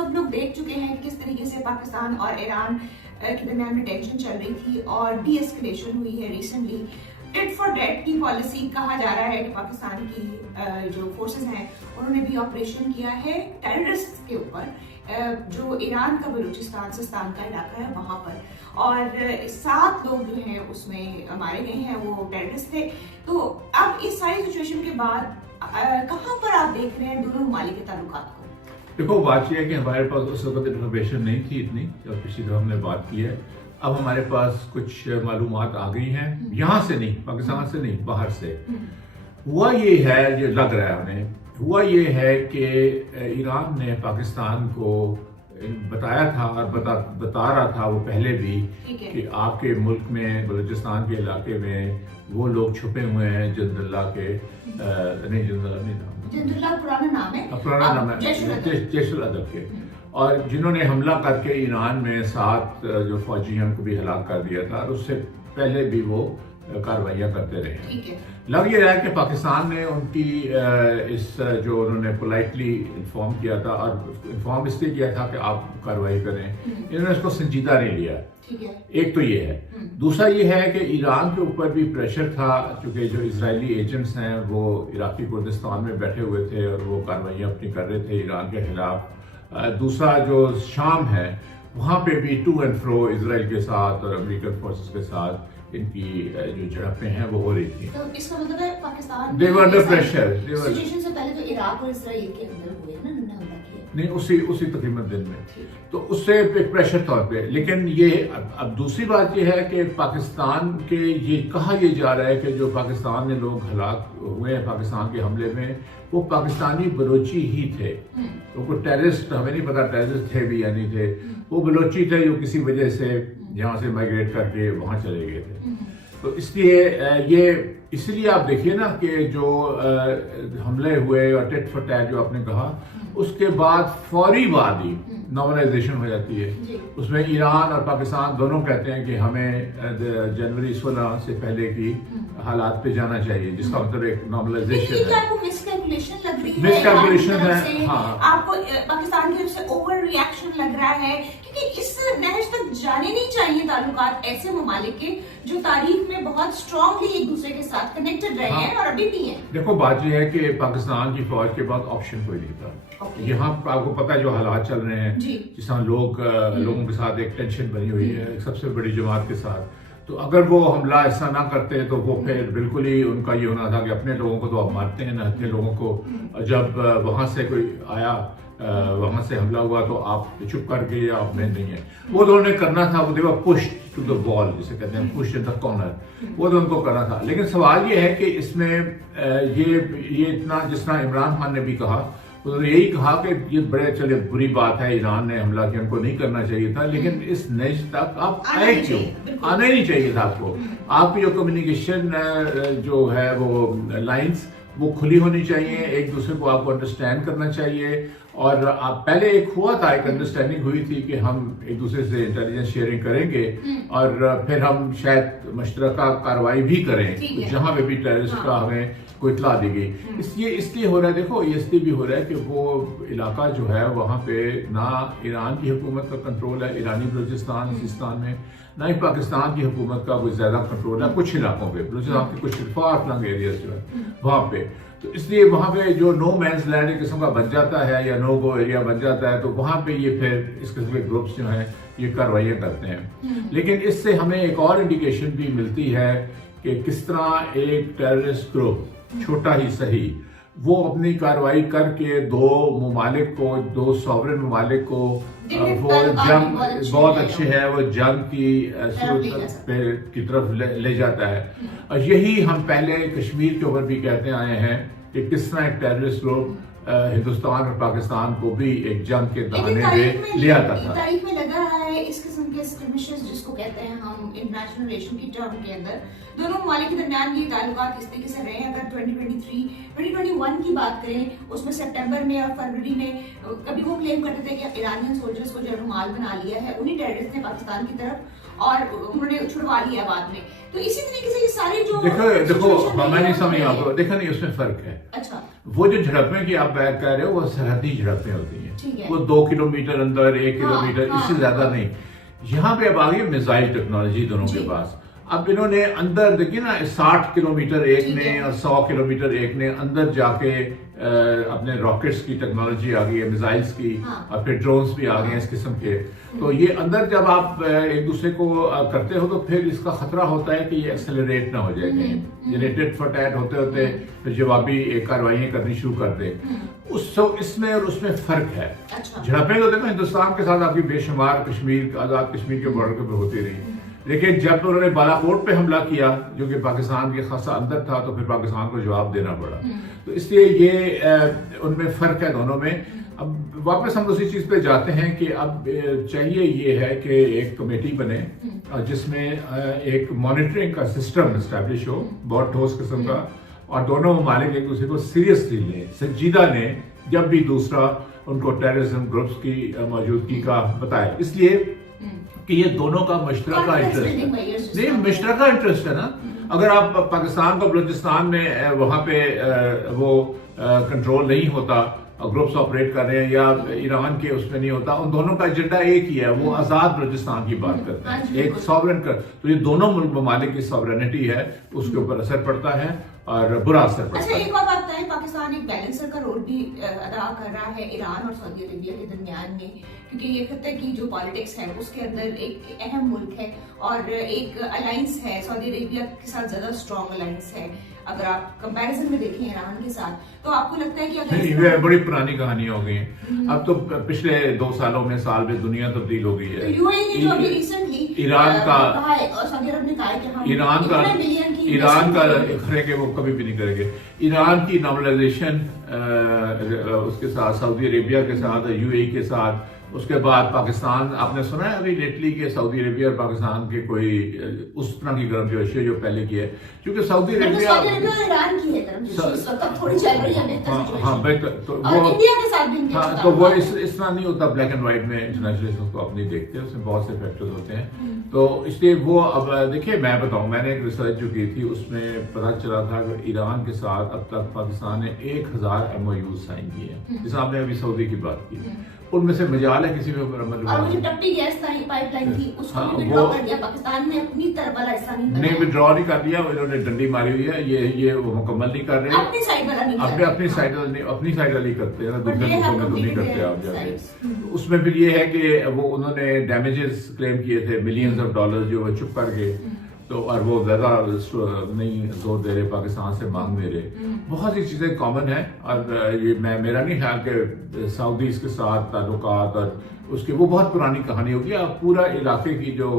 سب لوگ دیکھ چکے ہیں کہ کس طریقے سے پاکستان اور ایران کے درمیان میں ٹینشن چل رہی تھی اور ڈی ایسکلیشن ہوئی ہے ریسنٹلی. ٹیٹ فار ٹیٹ کی پالیسی کہا جا رہا ہے کہ پاکستان کی جو فورسز ہیں انہوں نے بھی آپریشن کیا ہے ٹیررسٹ کے اوپر جو ایران کا بلوچستان سستان کا علاقہ ہے وہاں پر, اور 7 لوگ جو ہیں اس میں مارے گئے ہیں, وہ ٹیررسٹ تھے. تو اب اس ساری سچویشن کے بعد کہاں پر آپ دیکھ رہے ہیں دونوں ممالک کے تعلقات کو؟ دیکھو بات یہ ہے کہ ہمارے پاس اس وقت انفارمیشن نہیں تھی اتنی, جب پچھلی دفعہ ہم نے بات کی ہے. اب ہمارے پاس کچھ معلومات آ گئی ہیں, یہاں سے نہیں, پاکستان سے نہیں, باہر سے. ہوا یہ ہے, یہ لگ رہا ہے ہمیں, ہوا یہ ہے کہ ایران نے پاکستان کو بتایا تھا اور بتا رہا تھا وہ پہلے بھی کہ آپ کے ملک میں بلوچستان کے علاقے میں وہ لوگ چھپے ہوئے ہیں جند اللہ کے, نہیں جند اللہ نہیں, جند اللہ پرانا نام ہے جیش الادب کے, اور جنہوں نے حملہ کر کے ایران میں 7 جو فوجی ہیں ان کو بھی ہلاک کر دیا تھا, اور اس سے پہلے بھی وہ کاروائیاں کرتے رہے. لگ یہ رہا ہے کہ پاکستان نے ان کی اس جو انہوں نے پولائٹلی انفارم کیا تھا, اور انفارم اس لیے کیا تھا کہ آپ کارروائی کریں, انہوں نے اس کو سنجیدہ نہیں لیا. ایک تو یہ ہے. دوسرا یہ ہے کہ ایران کے اوپر بھی پریشر تھا, چونکہ جو اسرائیلی ایجنٹس ہیں وہ عراقی کردستان میں بیٹھے ہوئے تھے اور وہ کاروائیاں اپنی کر رہے تھے ایران کے خلاف. دوسرا جو شام ہے وہاں پہ بھی ٹو اینڈ فرو اسرائیل کے ساتھ اور امریکن فورسز کے ساتھ ان کی جو جھڑپیں ہیں وہ ہو رہی تھی. تو اس کا مطلب ہے Pakistan they were under pressure. Situation سے پہلے تو عراق اور اسرائیل کے اندر ہوئے نا حملہ کیا, نہیں اسی تقریباً دن میں, تو اس سے ایک پریشر طور پہ. لیکن یہ اب دوسری بات یہ ہے کہ پاکستان کے یہ کہا یہ جا رہا ہے کہ جو پاکستان میں لوگ ہلاک ہوئے ہیں پاکستان کے حملے میں وہ پاکستانی بلوچی ہی تھے. تو کوئی ٹیررسٹ ہمیں نہیں پتا ٹیررسٹ تھے بھی یا نہیں تھے, وہ بلوچی تھے جو کسی وجہ سے یہاں سے مائگریٹ کر کے وہاں چلے گئے تھے. تو اس لیے آپ دیکھیے نا کہ جو حملے ہوئے اور ٹیٹ فار ٹیٹ جو آپ نے کہا, اس کے بعد فوری بعد ہی نارملائزیشن ہو جاتی ہے. اس میں ایران اور پاکستان دونوں کہتے ہیں کہ ہمیں جنوری 16 سے پہلے کی حالات پہ جانا چاہیے, جس کا مطلب ایک نارملائزیشن ہے. آپ کو مس کیلکولیشن لگ رہی ہے, مس کیلکولیشن ہے, ہاں, آپ کو پاکستان کی طرف سے اوور ری ایکشن لگ رہا ہے, کیونکہ اس نہج تک جانے نہیں چاہیے تعلقات ایسے ممالک کے جو تاریخ میں بہت اسٹرانگلی ایک دوسرے کے ساتھ کنیکٹڈ رہے ہیں اور ابھی بھی ہیں. دیکھو بات یہ ہے کہ پاکستان کی فوج کے بعد آپشن کوئی نہیں تھا. یہاں آپ کو پتا جو حالات چل رہے ہیں, جس طرح لوگوں کے ساتھ ایک ٹینشن بنی ہوئی ہے سب سے بڑی جماعت کے ساتھ, تو اگر وہ حملہ ایسا نہ کرتے تو وہ پھر بالکل ہی ان کا یہ ہونا تھا کہ اپنے لوگوں کو تو آپ مارتے ہیں نا, اپنے لوگوں کو جب وہاں سے کوئی آیا وہاں سے حملہ ہوا تو آپ چپ کر کے یا آپ میں نہیں ہے. وہ تو انہوں نے کرنا تھا, وہ دیکھو پش ٹو دا وال جسے کہتے ہیں, پش ان دا کارنر, وہ تو ان کو کرنا تھا. لیکن سوال یہ ہے کہ اس میں یہ اتنا, جس طرح عمران خان نے بھی کہا, انہوں نے یہی کہا کہ یہ بڑے چلے بری بات ہے ایران نے حملہ کیا, ان کو نہیں کرنا چاہیے تھا, لیکن اس نج تک آپ آئے کیوں, آنا ہی نہیں چاہیے تھا آپ کو. آپ کی جو کمیونیکیشن جو ہے وہ لائنز وہ کھلی ہونی چاہیے, ایک دوسرے کو آپ کو انڈرسٹینڈ کرنا چاہیے. اور آپ پہلے ایک ہوا تھا, ایک انڈرسٹینڈنگ ہوئی تھی کہ ہم ایک دوسرے سے انٹیلیجنس شیئرنگ کریں گے اور پھر ہم شاید مشترکہ کارروائی بھی کریں جہاں پہ بھی ٹیررسٹ کا ہمیں کوئی اطلاع دی گئی. اس لیے ہو رہا ہے, دیکھو یہ اس لیے بھی ہو رہا ہے کہ وہ علاقہ جو ہے وہاں پہ نہ ایران کی حکومت کا کنٹرول ہے ایرانی بلوچستان سیستان میں, نہ ہی پاکستان کی حکومت کا کوئی زیادہ کنٹرول ہے کچھ علاقوں پہ, بلوچستان کے کچھ فار فلنگ ایریاز جو ہے وہاں پہ. تو اس لیے وہاں پہ جو نو مینس لینڈ قسم کا بن جاتا ہے یا نو گو ایریا بن جاتا ہے, تو وہاں پہ یہ پھر اس قسم کے گروپس جو ہیں یہ کارروائیاں کرتے ہیں. لیکن اس سے ہمیں ایک اور انڈیکیشن بھی ملتی ہے کہ کس طرح ایک ٹیررسٹ گروپ چھوٹا ہی صحیح وہ اپنی کارروائی کر کے دو سوورن ممالک کو وہ جنگ بہت اچھے ہے, وہ جنگ کی کی طرف لے جاتا ہے. اور یہی ہم پہلے کشمیر کے اوپر بھی کہتے آئے ہیں کہ کس طرح ایک ٹیررسٹ گروپ ہندوستان اور پاکستان کو بھی ایک جنگ کے دہانے میں لے آتا تھا. تاریخ میں لگا رہا ہے اس قسم کے اسکرمشز جس کو کہتے ہیں ہم انٹرنیشنل ریلیشن کی ٹرم کے اندر دونوں ممالک کے درمیان یہ تعلقات اس طریقے سے رہے ہیں. اگر 2021 کی بات کریں, اس میں سپٹمبر میں اور فروری میں کبھی وہ کلیم کرتے تھے کہ ایرانین سولجرز کو جو رومال بنا لیا ہے انہی ٹیررسٹ نے پاکستان کی طرف, اور انہوں نے چھڑوا لیا بعد میں. تو اسی طریقے سے یہ سارے جو دیکھو میں نہیں سمجھ آپ کو, دیکھا نہیں اس میں فرق ہے. اچھا, وہ جو جھڑپیں کی آپ کہہ رہے ہو وہ سرحدی جھڑپیں ہوتی ہیں, وہ 2 کلومیٹر اندر 1 کلومیٹر اس سے زیادہ نہیں. یہاں پہ اب آ گئی میزائل ٹیکنالوجی دونوں کے پاس. اب انہوں نے اندر دیکھیے نا 60 کلومیٹر ایک نے اور 100 کلومیٹر ایک نے اندر جا کے اپنے راکٹس کی ٹیکنالوجی آ گئی ہے, میزائلز کی, اور پھر ڈرونز بھی آ گئے ہیں اس قسم کے. تو یہ اندر جب آپ ایک دوسرے کو کرتے ہو تو پھر اس کا خطرہ ہوتا ہے کہ یہ ایکسیلریٹ نہ ہو جائے گا, یعنی ٹٹ فار ٹیٹ ہوتے ہوتے پھر جوابی کارروائیاں کرنی شروع کر دیں. اس میں اور اس میں فرق ہے. جھڑپیں تو دیکھو ہندوستان کے ساتھ آپ کی بے شمار کشمیر آزاد کشمیر کے بارڈر پہ ہوتی رہی, لیکن جب انہوں نے بالا کوٹ پہ حملہ کیا جو کہ پاکستان کے خاصا اندر تھا تو پھر پاکستان کو جواب دینا پڑا. تو اس لیے یہ ان میں فرق ہے دونوں میں. اب واپس ہم اسی چیز پہ جاتے ہیں کہ اب چاہیے یہ ہے کہ ایک کمیٹی بنے جس میں ایک مانیٹرنگ کا سسٹم اسٹیبلش ہو بہت ٹھوس قسم کا, اور دونوں ممالک ایک دوسرے کو سیریسلی لیں, سنجیدہ لیں جب بھی دوسرا ان کو ٹیررزم گروپس کی موجودگی کا بتائے. اس لیے کہ یہ دونوں کا مشترکہ انٹرسٹ ہے. نہیں, مشترکہ انٹرسٹ ہے نا. اگر آپ پاکستان کو بلوچستان میں وہاں پہ وہ کنٹرول نہیں ہوتا, گروپس آپریٹ کر رہے ہیں, یا ایران کے اس میں نہیں ہوتا, ان دونوں کا ایجنڈا ایک ہی ہے, وہ آزاد بلوچستان کی بات کرتے ہیں, ایک ساورن کا. تو یہ دونوں ممالک کی ساورنٹی ہے, اس کے اوپر اثر پڑتا ہے اور برا اثر پڑتا ہے. اچھا ایک اور بات ہے, پاکستان ایک بیلنسر کا رول بھی ادا کر رہا ہے ایران اور سعودی عربیہ کے درمیان میں, کیونکہ یہ خطے کی جو پالیٹکس ہے اس کے اندر ایک اہم ملک ہے اور ایک الائنس ہے سعودی عربیہ کے ساتھ, زیادہ اسٹرانگ الائنس ہے. اگر آپ کمپیریزن میں دیکھیں ایران کے ساتھ, تو آپ کو لگتا ہے کہ اگر بڑی پرانی کہانی ہو گئی ہیں. اب تو پچھلے 2 سالوں میں سال میں دنیا تبدیل ہو گئی ہے. ایران کا خرے کہ وہ کبھی بھی نہیں کریں گے. ایران کی نارملائزیشن اس کے ساتھ, سعودی عربیہ کے ساتھ, یو اے ای کے ساتھ, اس کے بعد پاکستان, آپ نے سنا ہے ابھی لیٹلی کہ سعودی عربیہ اور پاکستان کے کوئی اس طرح کی گرم جوشی ہے جو پہلے کی ہے, کیونکہ سعودی عربیہ ایران کی ہے گرم جوشی تھوڑی چل رہی ہے. ہاں بہتر, تو وہ اس طرح نہیں ہوتا بلیک اینڈ وائٹ میں. انٹرنیشنل کو اپنی دیکھتے ہیں, اس میں بہت سے فیکٹرز ہوتے ہیں. تو اس لیے وہ اب دیکھیے میں بتاؤں, میں نے ایک ریسرچ جو کی تھی اس میں پتہ چلا تھا کہ ایران کے ساتھ اب تک پاکستان نے 1000 MOUs سائن کیے ہیں, جس آپ نے ابھی سعودی کی بات کی. ان میں سے مجال ہے کسی میں اور وہ جو ٹپی گیس پائپ لائن تھی اس کو بھی وڈرا کر دیا پاکستان نے, اپنی طرف والا حصہ نہیں وڈرا نہیں کر دیا, انہوں نے ڈنڈی ماری ہوئی ہے. یہ وہ مکمل نہیں کر رہے, اپنی سائڈ والا نہیں, اپنی سائڈ والی کرتے ہیں, دوسرے ملکوں میں تو نہیں کرتے آپ جا کے. اس میں پھر یہ ہے کہ وہ انہوں نے ڈیمیجز کلیم کیے تھے ملینز آف ڈالرز جو وہ چپ کر گئے, تو اور وہ زیادہ نہیں زور دے رہے, پاکستان سے مانگ دے رہے. بہت سی چیزیں کامن ہیں, اور یہ میرا نہیں خیال کہ سعودیز کے ساتھ تعلقات اور اس کی وہ بہت پرانی کہانی ہوگی. اب پورا علاقے کی جو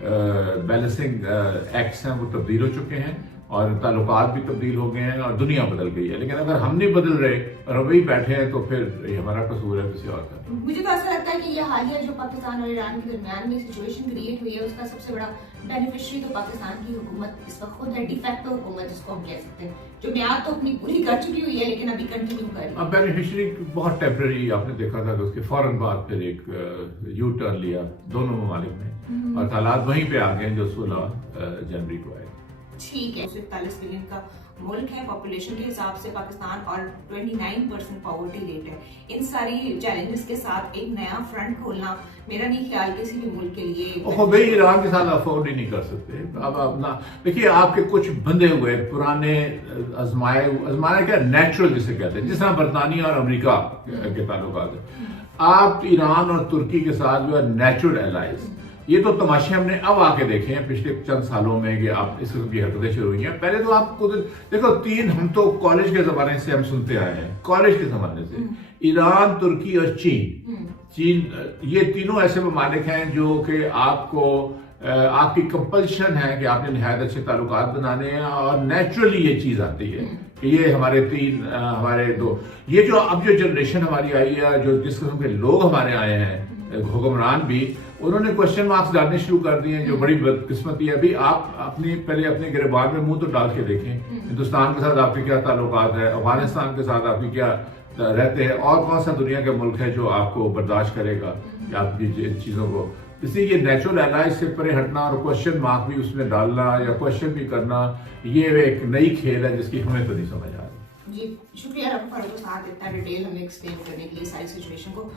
بیلنسنگ ایکٹس ہیں وہ تبدیل ہو چکے ہیں, اور تعلقات بھی تبدیل ہو گئے ہیں, اور دنیا بدل گئی ہے. لیکن اگر ہم نہیں بدل رہے اور ہم وہی بیٹھے ہیں تو پھر یہ ہمارا قصور ہے کسی اور کا. مجھے تو ایسا لگتا ہے کہ یہ حالیہ جو پاکستان اور ایران کے درمیان میں سچویشن کریٹ ہوئی ہے, اس کا سب سے بڑا بینیفیشری تو پاکستان کی حکومت اس وقت خود ہے, ڈی فیکٹو حکومت جس کو ہم کہہ سکتے ہیں, جو میعاد تو اپنی پوری کر چکی ہوئی ہے لیکن ابھی کنٹینیو کر رہی ہے. اب بینیفیشری بہت ٹیمپرری, آپ نے دیکھا تھا کہ اس کے فوراً بعد پھر ایک یو ٹرن لیا دونوں ممالک میں, اور حالات وہیں پہ آ گئے جو 16 جنوری کو آئے. ٹھیک ہے, 47 ملین کا ملک ہے پاپولیشن کے حساب سے پاکستان, اور 29% پاورٹی ریٹ ہے. ان ساری چیلنجز کے ساتھ ایک نیا فرنٹ کھولنا میرا نہیں خیال کسی بھی ملک کے لیے. بھائی ایران کے ساتھ افورڈ ہی نہیں کر سکتے. اب اپنا دیکھیے, آپ کے کچھ بندے ہوئے پرانے آزمائے کیا نیچرل جسے کہتے ہیں, جس طرح برطانیہ اور امریکہ کے تعلقات ہیں. آپ ایران اور ترکی کے ساتھ جو ہے نیچرل الائز, یہ تو تماشے ہم نے اب آ کے دیکھے ہیں پچھلے چند سالوں میں کہ آپ اس قسم کی حرکتیں شروع ہوئی ہیں. پہلے تو آپ کو دیکھو, ہم تو کالج کے زمانے سے ہم سنتے آئے ہیں, کالج کے زمانے سے ایران, ترکی اور چین, یہ تینوں ایسے ممالک ہیں جو کہ آپ کی کمپلشن ہے کہ آپ نے نہایت اچھے تعلقات بنانے ہیں, اور نیچرلی یہ چیز آتی ہے کہ یہ ہمارے دو, یہ جو اب جو جنریشن ہماری آئی ہے, جو جس قسم کے لوگ ہمارے آئے ہیں, حکمران بھی, انہوں نے کوشچن مارکس ڈالنے شروع کر دیے ہیں, جو بڑی بدقسمتی ہے. ابھی آپ پہلے اپنے گریبان میں منہ تو ڈال کے دیکھیں, ہندوستان کے ساتھ آپ کے کیا تعلقات ہے, افغانستان کے ساتھ آپ کی کیا رہتے ہیں, اور کون سا دنیا کا ملک ہے جو آپ کو برداشت کرے گا یا آپ کی ان چیزوں کو. اس لیے یہ نیچرل الائز سے پرے ہٹنا اور کوشچن مارک بھی اس میں ڈالنا یا کوشچن بھی کرنا, یہ ایک نئی کھیل ہے جس کی ہمیں تو نہیں سمجھ آ رہی. جی شکریہ ڈاکٹر فاروق استاد اتنا ڈیٹیل ہمیں ایکسپلین کرنے کے لیے ساری سچویشن کو.